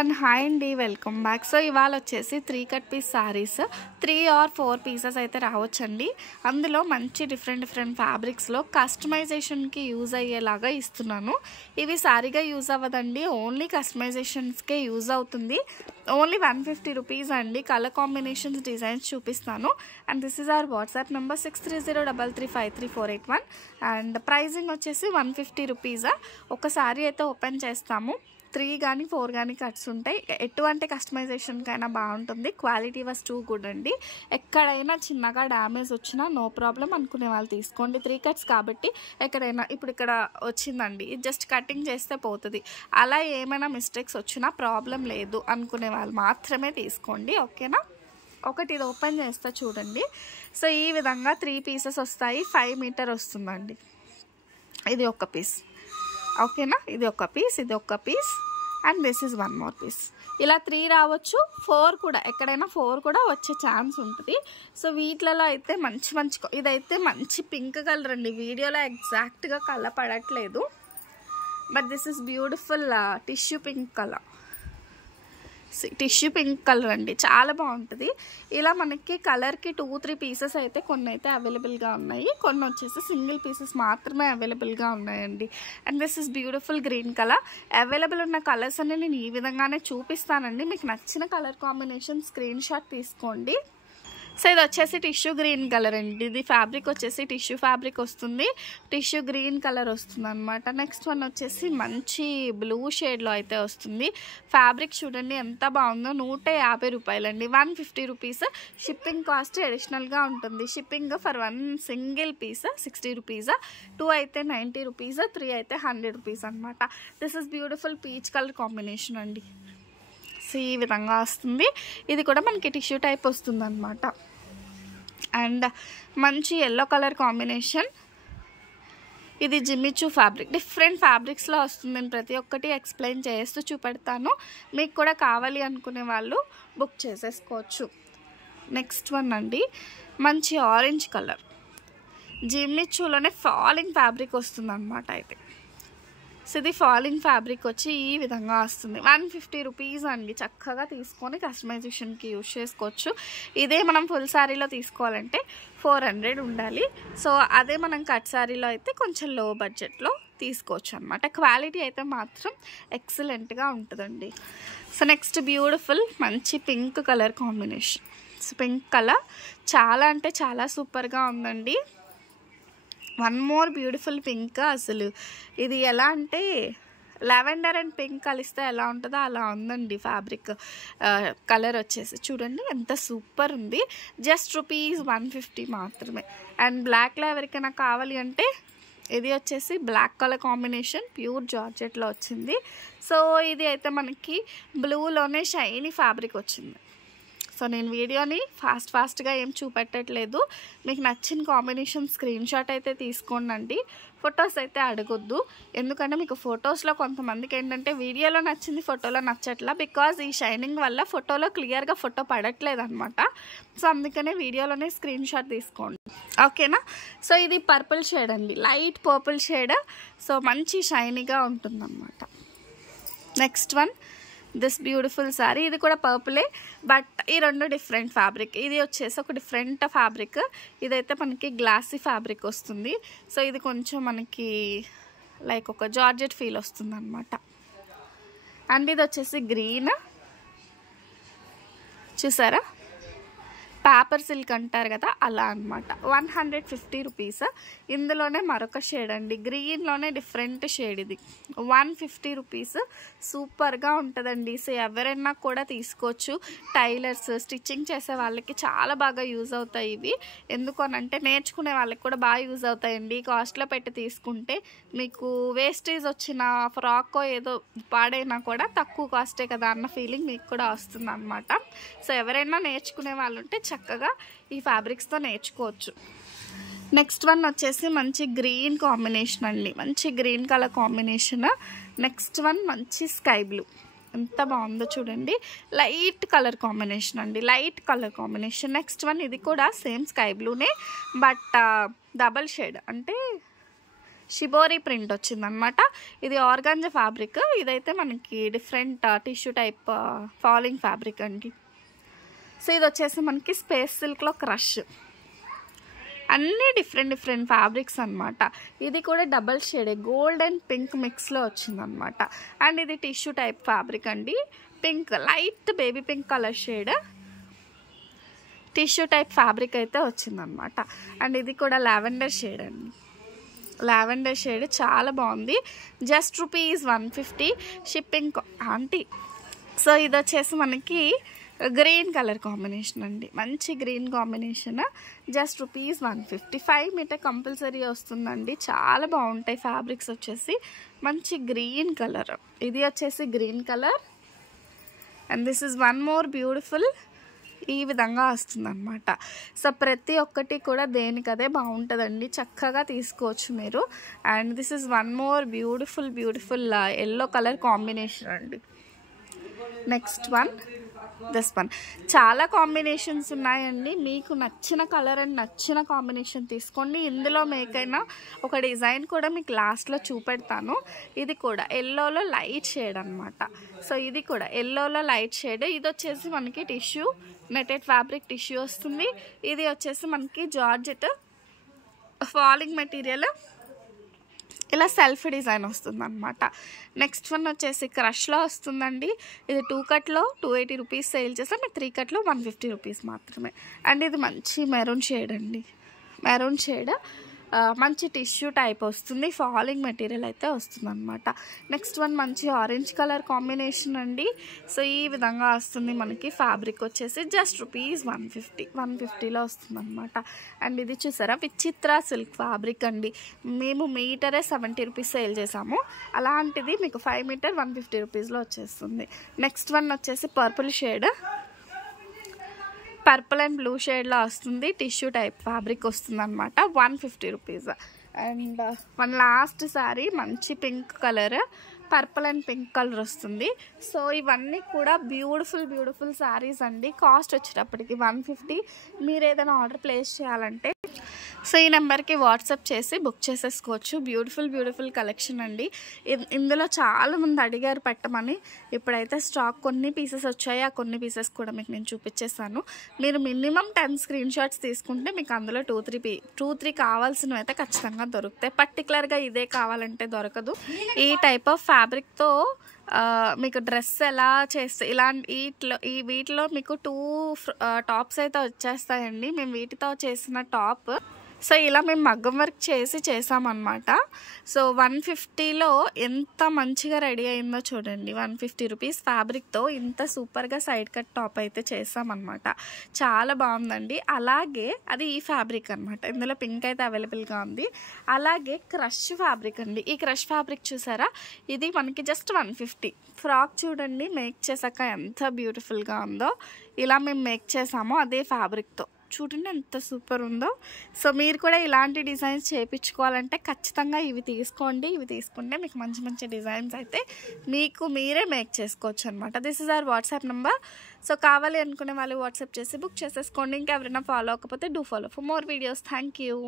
Everyone, hi అండి, welcome back. So ఇవాళ వచ్చేసి 3 cut piece saris 3 or 4 pieces అయితే రావచ్చండి. అందులో మంచి డిఫరెంట్ ఫ్యాబ్రిక్స్లో కస్టమైజేషన్కి యూజ్ అయ్యేలాగా ఇస్తున్నాను. ఇవి శారీగా యూజ్ అవ్వదండి, ఓన్లీ కస్టమైజేషన్స్కే యూజ్ అవుతుంది. ఓన్లీ 150 రూపీస్ అండి. కలర్ కాంబినేషన్స్, డిజైన్స్ చూపిస్తాను. And this is our WhatsApp number 6303353481. అండ్ ప్రైజింగ్ వచ్చేసి 150 రూపీస్. ఒక శారీ అయితే ఓపెన్ చేస్తాము. 3 కానీ 4 కానీ కట్స్ ఉంటాయి. ఎటువంటి కస్టమైజేషన్కైనా బాగుంటుంది. క్వాలిటీ వాస్ టూ గుడ్ అండి. ఎక్కడైనా చిన్నగా డ్యామేజ్ వచ్చినా నో ప్రాబ్లం అనుకునే వాళ్ళు తీసుకోండి. 3 కట్స్ కాబట్టి ఎక్కడైనా ఇప్పుడు ఇక్కడ వచ్చిందండి, జస్ట్ కటింగ్ చేస్తే పోతుంది. అలా ఏమైనా మిస్టేక్స్ వచ్చినా ప్రాబ్లం లేదు అనుకునే వాళ్ళు మాత్రమే తీసుకోండి, ఓకేనా. ఒకటి ఇది ఓపెన్ చేస్తే చూడండి. సో ఈ విధంగా 3 పీసెస్ వస్తాయి. 5 మీటర్ వస్తుందండి. ఇది ఒక పీస్, ఓకేనా. ఇది ఒక పీస్, ఇది ఒక piece, and this is 1 more piece. ఇలా 3 రావచ్చు, 4 కూడా, ఎక్కడైనా 4 కూడా వచ్చే ఛాన్స్ ఉంటుంది. సో వీటిలలో అయితే మంచి ఇదైతే మంచి పింక్ కలర్ అండి. వీడియోలో ఎగ్జాక్ట్గా కలర్ పడట్లేదు, but this is beautiful tissue pink colour. Tissue pink colour అండి, చాలా బాగుంటుంది. ఇలా మనకి కలర్కి 2-3 పీసెస్ అయితే కొన్ని అయితే అవైలబుల్గా ఉన్నాయి. కొన్ని వచ్చేసి సింగిల్ పీసెస్ మాత్రమే అవైలబుల్గా ఉన్నాయండి. And this is beautiful green colour. Available ఉన్న కలర్స్ అన్ని నేను ఈ విధంగానే చూపిస్తానండి. మీకు నచ్చిన కలర్ కాంబినేషన్ స్క్రీన్ షాట్ తీసుకోండి. సో ఇది వచ్చేసి టిష్యూ గ్రీన్ కలర్ అండి. ఇది ఫ్యాబ్రిక్ వచ్చేసి టిష్యూ ఫ్యాబ్రిక్ వస్తుంది, టిష్యూ గ్రీన్ కలర్ వస్తుంది అనమాట. నెక్స్ట్ వన్ వచ్చేసి మంచి బ్లూ షేడ్లో అయితే వస్తుంది. ఫ్యాబ్రిక్ చూడండి ఎంత బాగుందో. 150 రూపాయలండి, 150 రూపీస్. షిప్పింగ్ కాస్ట్ అడిషనల్గా ఉంటుంది. Shipping for 1 single piece 60 rupees, 2 అయితే 90 రూపీస్, 3 అయితే 100 రూపీస్ అనమాట. This is beautiful peach colour combination అండి. సో ఈ విధంగా వస్తుంది. ఇది కూడా మనకి టిష్యూ టైప్ వస్తుంది అనమాట. అండ్ మంచి ఎల్లో కలర్ కాంబినేషన్. ఇది జిమ్మిచూ ఫ్యాబ్రిక్. డిఫరెంట్ ఫ్యాబ్రిక్స్లో వస్తుంది. నేను ప్రతి ఒక్కటి ఎక్స్ప్లెయిన్ చేస్తూ చూపెడతాను. మీకు కూడా కావాలి అనుకునే వాళ్ళు బుక్ చేసేసుకోవచ్చు. నెక్స్ట్ వన్ అండి, మంచి ఆరెంజ్ కలర్. జిమ్మిచూలోనే ఫాలింగ్ ఫ్యాబ్రిక్ వస్తుంది అనమాట. అయితే సో ఇది ఫాలింగ్ ఫ్యాబ్రిక్ వచ్చి ఈ విధంగా వస్తుంది. 150 రూపీస్ అండి. చక్కగా తీసుకొని కస్టమైజేషన్కి యూజ్ చేసుకోవచ్చు. ఇదే మనం ఫుల్ శారీలో తీసుకోవాలంటే 400 ఉండాలి. సో అదే మనం కట్ శారీలో అయితే కొంచెం లో బడ్జెట్లో తీసుకోవచ్చు అనమాట. క్వాలిటీ అయితే మాత్రం ఎక్సలెంట్గా ఉంటుందండి. సో నెక్స్ట్ బ్యూటిఫుల్ మంచి pink colour combination. So pink colour చాలా అంటే చాలా సూపర్గా ఉందండి. 1 more బ్యూటిఫుల్ పింక్. అసలు ఇది ఎలా అంటే లావెండర్ అండ్ పింక్ కలిస్తే ఎలా ఉంటుందో అలా ఉందండి. ఫ్యాబ్రిక్ కలర్ వచ్చేసి చూడండి ఎంత సూపర్ ఉంది. జస్ట్ రూపీస్ 150 మాత్రమే. అండ్ బ్లాక్లో ఎవరికైనా కావాలి అంటే ఇది వచ్చేసి బ్లాక్ కలర్ కాంబినేషన్, ప్యూర్ జార్జెట్లో వచ్చింది. సో ఇది అయితే మనకి బ్లూలోనే షైనీ ఫ్యాబ్రిక్ వచ్చింది. సో నేను వీడియోని ఫాస్ట్గా ఏం చూపెట్టట్లేదు. మీకు నచ్చిన కాంబినేషన్ స్క్రీన్ షాట్ అయితే తీసుకోండి. ఫొటోస్ అయితే అడగొద్దు, ఎందుకంటే మీకు ఫొటోస్లో కొంతమందికి ఏంటంటే వీడియోలో నచ్చింది ఫోటోలో నచ్చట్లా. బికాజ్ ఈ షైనింగ్ వల్ల ఫోటోలో క్లియర్గా ఫోటో పడట్లేదు అనమాట. సో అందుకనే వీడియోలోనే స్క్రీన్ షాట్ తీసుకోండి, ఓకేనా. సో ఇది పర్పుల్ షేడ్ అండి, లైట్ పర్పుల్ షేడ్. సో మంచి షైనీగా ఉంటుందన్నమాట. Next one this beautiful sari. ఇది కూడా పర్పులే, బట్ ఈ రెండు డిఫరెంట్ ఫ్యాబ్రిక్. ఇది వచ్చేసి ఒక డిఫరెంట్ ఫ్యాబ్రిక్. ఇదైతే మనకి గ్లాసీ ఫ్యాబ్రిక్ వస్తుంది. సో ఇది కొంచెం మనకి లైక్ ఒక జార్జెట్ ఫీల్ వస్తుంది అనమాట. అండ్ ఇది వచ్చేసి గ్రీన్, చూసారా, పేపర్ సిల్క్ అంటారు కదా అలా అనమాట. 150 రూపీస్. ఇందులోనే మరొక షేడ్ అండి, గ్రీన్లోనే డిఫరెంట్ షేడ్. ఇది 150 రూపీస్. సూపర్గా ఉంటుందండి. సో ఎవరైనా కూడా తీసుకోవచ్చు. టైలర్స్, స్టిచ్చింగ్ చేసే వాళ్ళకి చాలా బాగా యూజ్ అవుతాయి ఇవి. ఎందుకనంటే నేర్చుకునే వాళ్ళకి కూడా బాగా యూజ్ అవుతాయండి. కాస్ట్లో పెట్టి తీసుకుంటే మీకు వేస్టేజ్ వచ్చిన ఫ్రాకో ఏదో పాడైనా కూడా తక్కువ కాస్టే కదా అన్న ఫీలింగ్ మీకు కూడా వస్తుంది అనమాట. సో ఎవరైనా నేర్చుకునే వాళ్ళు ఉంటే చక్కగా ఈ ఫ్యాబ్రిక్స్తో నేర్చుకోవచ్చు. నెక్స్ట్ వన్ వచ్చేసి మంచి గ్రీన్ కాంబినేషన్ అండి, మంచి green colour combination. Next one మంచి స్కై బ్లూ. ఎంత బాగుందో చూడండి, లైట్ కలర్ కాంబినేషన్ అండి, light colour combination. Next one ఇది కూడా సేమ్ స్కై బ్లూనే, బట్ డబల్ షేడ్ అంటే షిబోరి ప్రింట్ వచ్చిందనమాట. ఇది ఆర్గాంజా ఫ్యాబ్రిక్. ఇదైతే మనకి different tissue type falling fabric అండి. సో ఇది వచ్చేసి మనకి స్పేస్ సిల్క్లో క్రష్. అన్నీ డిఫరెంట్ ఫ్యాబ్రిక్స్ అనమాట. ఇది కూడా డబల్ షేడే గోల్డ్ అండ్ పింక్ మిక్స్లో వచ్చిందనమాట. అండ్ ఇది టిష్యూ టైప్ ఫ్యాబ్రిక్ అండి. Pink light baby pink colour shade tissue type fabric అయితే వచ్చిందనమాట. అండ్ ఇది కూడా లావెండర్ షేడ్ అండి. లావెండర్ షేడ్ చాలా బాగుంది. Just ₹150 shipping aunty. సో ఇది వచ్చేసి మనకి గ్రీన్ కలర్ కాంబినేషన్ అండి. మంచి green combination. Just ₹150. 5 metre compulsory వస్తుందండి. చాలా బాగుంటాయి ఫ్యాబ్రిక్స్ వచ్చేసి. మంచి గ్రీన్ కలర్. ఇది వచ్చేసి green colour. And this is one more beautiful. ఈ విధంగా వస్తుందన్నమాట. సో ప్రతి ఒక్కటి కూడా దేనికదే బాగుంటుందండి. చక్కగా తీసుకోవచ్చు మీరు. And this is one more beautiful yellow colour combination అండి. Next one this one. చాలా కాంబినేషన్స్ ఉన్నాయండి. మీకు నచ్చిన కలర్ అండ్ నచ్చిన కాంబినేషన్ తీసుకోండి. ఇందులో మీకైనా ఒక డిజైన్ కూడా మీకు లాస్ట్లో చూపెడతాను. ఇది కూడా ఎల్లోలో లైట్ షేడ్ అనమాట. సో ఇది కూడా ఎల్లోలో లైట్ షేడ్. ఇది వచ్చేసి మనకి టిష్యూ నెటెడ్ ఫ్యాబ్రిక్ టిష్యూ వస్తుంది. ఇది వచ్చేసి మనకి జార్జెట్ ఫాలింగ్ మెటీరియల్ ఇలా సెల్ఫ్ డిజైన్ వస్తుంది అనమాట. నెక్స్ట్ వన్ వచ్చేసి క్రష్లో వస్తుందండి. ఇది 2 కట్లో ₹280 సేల్ చేస్తాం. మీరు 3 కట్లో ₹150 మాత్రమే. అండ్ ఇది మంచి మెరూన్ షేడ్ అండి. మెరూన్ షేడ్ మంచి టిష్యూ టైప్ వస్తుంది. ఫాలింగ్ మెటీరియల్ అయితే వస్తుంది అనమాట. నెక్స్ట్ వన్ మంచి ఆరెంజ్ కలర్ కాంబినేషన్ అండి. సో ఈ విధంగా వస్తుంది మనకి. ఫ్యాబ్రిక్ వచ్చేసి జస్ట్ ₹150లో వస్తుంది అనమాట. అండ్ ఇది చూసారా విచిత్ర సిల్క్ ఫ్యాబ్రిక్ అండి. మేము మీటరే ₹70 సేల్ చేసాము. అలాంటిది మీకు 5 మీటర్ ₹150లో వచ్చేస్తుంది. నెక్స్ట్ వన్ వచ్చేసి purple shade. Purple and blue షేడ్లో వస్తుంది. టిష్యూ టైప్ ఫ్యాబ్రిక్ వస్తుంది అనమాట. ₹150. అండ్ మన లాస్ట్ సారీ మంచి pink colour, purple and pink colour వస్తుంది. సో ఇవన్నీ కూడా బ్యూటిఫుల్ శారీస్ అండి. కాస్ట్ వచ్చేటప్పటికి $150. మీరు ఏదైనా ఆర్డర్ ప్లేస్ చేయాలంటే సో ఈ నెంబర్కి వాట్సాప్ చేసి బుక్ చేసేసుకోవచ్చు. బ్యూటిఫుల్ కలెక్షన్ అండి. ఇందులో చాలామంది అడిగారు పెట్టమని. ఇప్పుడైతే స్టాక్ కొన్ని పీసెస్ వచ్చాయి. ఆ కొన్ని పీసెస్ కూడా మీకు నేను చూపించేస్తాను. మీరు మినిమం 10 స్క్రీన్ షాట్స్ తీసుకుంటే మీకు అందులో 2-3 కావాల్సినవి అయితే ఖచ్చితంగా దొరుకుతాయి. పర్టికులర్గా ఇదే కావాలంటే దొరకదు. ఈ టైప్ ఆఫ్ ఫ్యాబ్రిక్తో మీకు డ్రెస్ ఎలా చేస్తే వీటిలో మీకు 2 టాప్స్ అయితే వచ్చేస్తాయండి. మేము వీటితో చేసిన టాప్. సో ఇలా మేము మగ్గం వర్క్ చేసామన్నమాట. సో 150లో ఎంత మంచిగా రెడీ అయిందో చూడండి. ₹150 ఫ్యాబ్రిక్తో ఇంత సూపర్గా సైడ్ కట్ టాప్ అయితే చేసామన్నమాట. చాలా బాగుందండి. అలాగే అది ఈ ఫ్యాబ్రిక్ అనమాట. ఇందులో పింక్ అయితే అవైలబుల్గా ఉంది. అలాగే క్రష్ ఫ్యాబ్రిక్ అండి. ఈ క్రష్ ఫ్యాబ్రిక్ చూసారా, ఇది మనకి జస్ట్ $150. ఫ్రాక్ చూడండి మేక్ చేశాక ఎంత బ్యూటిఫుల్గా ఉందో. ఇలా మేము మేక్ చేసాము అదే ఫ్యాబ్రిక్తో. చూడండి ఎంత సూపర్ ఉందో. సో మీరు కూడా ఇలాంటి డిజైన్స్ చేయించుకోవాలంటే ఖచ్చితంగా ఇవి తీసుకోండి. ఇవి తీసుకుంటే మీకు మంచి డిజైన్స్ అయితే మీకు మీరే మేక్ చేసుకోవచ్చు అనమాట. This is our WhatsApp number. So కావాలి అనుకునే వాళ్ళు వాట్సాప్ చేసి బుక్ చేసేసుకోండి. ఇంకెవరైనా ఫాలో అవ్వకపోతే do follow for more videos. Thank you.